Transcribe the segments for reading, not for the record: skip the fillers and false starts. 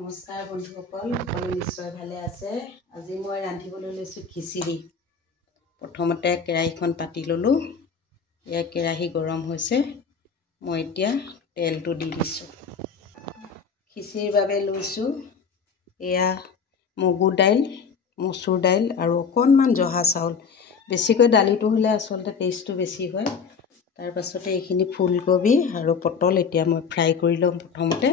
নমস্কাৰ বন্ধুসকল, সকলো নিশ্চয় ভালে আছে। আজি মই ৰান্ধিবলৈ লৈছোঁ খিচিৰি। প্ৰথমতে কেৰাহীখন পাতি ল'লোঁ। এয়া কেৰাহী গৰম হৈছে। মই এতিয়া তেলটো দি দিছোঁ। খিচিৰিৰ বাবে লৈছোঁ এয়া মগু দাইল, মচুৰ দাইল আৰু অকণমান জহা চাউল। বেছিকৈ দালিটো হ'লে আচলতে টেষ্টটো বেছি হয়। তাৰ পাছতে এইখিনি ফুলকবি আৰু পটল এতিয়া মই ফ্ৰাই কৰি ল'ম প্ৰথমতে।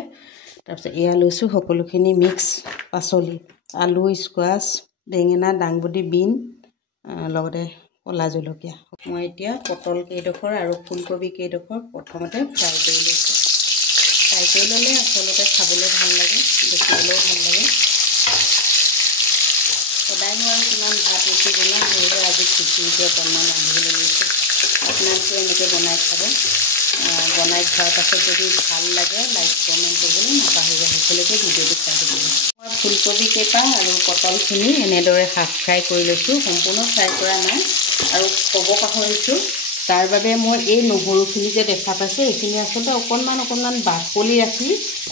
তাৰপিছত এয়া লৈছোঁ সকলোখিনি মিক্স পাচলি, আলু, স্কোৱাছ, বেঙেনা, দাংবডি, বিন, লগতে ক'লা জলকীয়া। মই এতিয়া পটল কেইডোখৰ আৰু ফুলকবি কেইডোখৰ প্ৰথমতে ফ্ৰাই কৰি লৈছোঁ। ফ্ৰাই কৰি ল'লে আচলতে খাবলৈ ভাল লাগে, দেখিবলৈও ভাল লাগে। সদায় নোৱাৰোঁ কিমান ভাত ৰুটি বনাম, সেয়েহে আজি খিচিৰিটো অকণমান ৰান্ধিবলৈ লৈছোঁ। আপোনালোকে এনেকৈ বনাই খাব। বনাই খোৱাৰ পাছত যদি ভাল লাগে লাইক কমেণ্ট কৰিবলৈ নাপাহৰিব। সকলোকে ভিডিঅ'টো চাই থাকিব। মই ফুলকবি কেইটা আৰু পটলখিনি এনেদৰে হাফ ফ্ৰাই কৰি লৈছোঁ। সম্পূৰ্ণ ফ্ৰাই কৰা নাই। আৰু ক'ব পাহৰিছোঁ, তাৰ বাবে মই এই নহৰুখিনি যে দেখা পাইছে এইখিনি আচলতে অকণমান বাকলি ৰাখি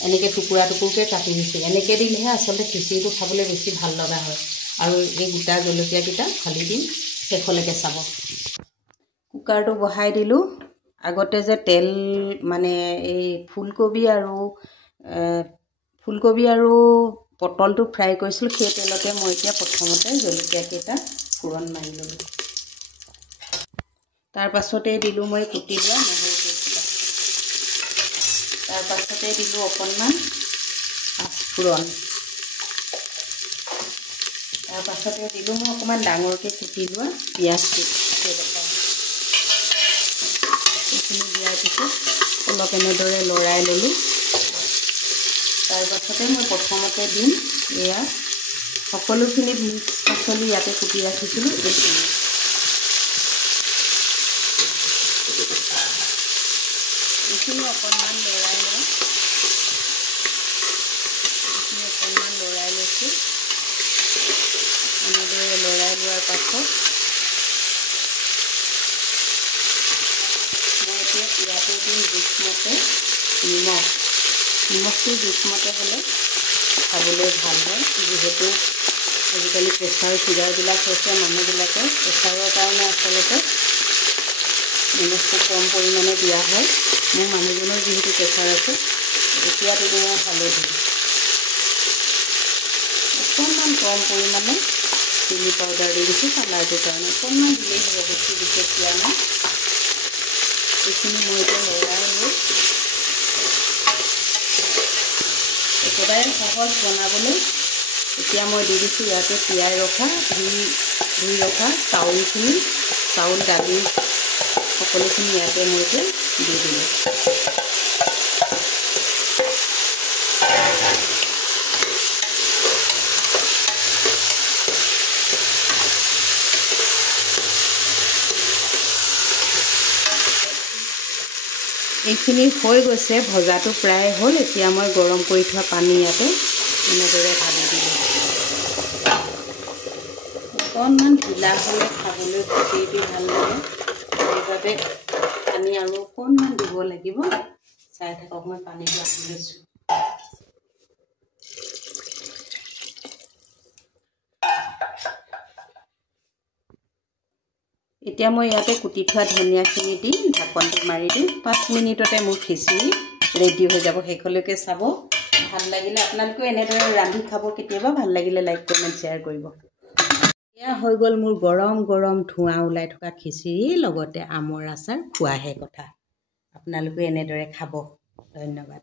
এনেকৈ টুকুৰা টুকুৰকৈ কাটি দিছোঁ। এনেকৈ দিলেহে আচলতে খিচিৰিটো খাবলৈ বেছি ভাল লগা হয়। আৰু এই গোটা জলকীয়াকেইটা ফালি দিম, শেষলৈকে চাব। কুকাৰটো বহাই দিলোঁ। আগতে যে তেল এই ফুলকবি আৰু পটলটো ফ্ৰাই কৰিছিলোঁ, সেই তেলতে মই এতিয়া প্ৰথমতে জলকীয়াকেইটা ফোৰণ মাৰি ল'লোঁ। তাৰ পাছতে দিলোঁ মই কুটি লোৱা নহৰুকেইটা। তাৰ পাছতে দিলোঁ অকণমান পাঁচফোৰণ। তাৰ পাছতে দিলোঁ মই অকণমান ডাঙৰকৈ কুটি লোৱা পিঁয়াজ কেইডোখৰ। এইখিনি দিয়াৰ পিছত অলপ এনেদৰে লৰাই ল'লোঁ। তাৰ পাছতে মই প্ৰথমতে দিম এয়া সকলোখিনি মিক্স পাচলি ইয়াতে কুটি ৰাখিছিলোঁ এইখিনি। এইখিনি অকণমান লৰাই লওঁ। এইখিনি অকণমান লৰাই লৈছোঁ। এনেদৰে লৰাই লোৱাৰ পাছত মই এতিয়া ইয়াতে দিম জোখমতে নিমখ। নিমখটো জোখমতে হ'লে খাবলৈ ভাল হয়। যিহেতু আজিকালি প্ৰেছাৰ চুগাৰবিলাক হৈছে মানুহবিলাকে, প্ৰেছাৰৰ কাৰণে আচলতে নিমখটো কম পৰিমাণে দিয়া হয়। মোৰ মানুহজনৰ যিহেতু প্ৰেছাৰ আছে, এতিয়া দিলোঁ মই হালধি। অকণমান কম পৰিমাণে চিলি পাউডাৰ দি দিছোঁ কালাৰটোৰ কাৰণে। অকণমান দিলেই হ'ব, বেছি বিশেষ দিয়া নাই। এইখিনি মই এতিয়া লৰাই লৈ একেবাৰে সহজ বনাবলৈ এতিয়া মই দি দিছোঁ ইয়াতে তিয়াই ৰখা ধুই ৰখা চাউল, দালি সকলোখিনি ইয়াতে মই এতিয়া দি দিলোঁ। এইখিনি হৈ গৈছে, ভজাটো প্ৰায় হ'ল। এতিয়া মই গৰম কৰি থোৱা পানী ইয়াতে এনেদৰে ঢালি দিলোঁ। অকণমান ঢিলা হ'লে খাবলৈ খিচিৰিটো ভাল লাগে, সেইবাবে পানী আৰু অকণমান দিব লাগিব। চাই থাকক, মই পানীটো আনি লৈছোঁ। এতিয়া মই ইয়াতে কুটি থোৱা ধনিয়াখিনি দি ঢাকনটো মাৰি দিম। 5 মিনিটতে মোৰ খিচিৰি ৰেডি হৈ যাব। শেষলৈকে চাব। ভাল লাগিলে আপোনালোকেও এনেদৰে ৰান্ধি খাব কেতিয়াবা। ভাল লাগিলে লাইক কমেণ্ট শ্বেয়াৰ কৰিব। এয়া হৈ গ'ল মোৰ গৰম গৰম ধোঁৱা ওলাই থকা খিচিৰি, লগতে আমৰ আচাৰ। খোৱাহে কথা। আপোনালোকে এনেদৰে খাব। ধন্যবাদ।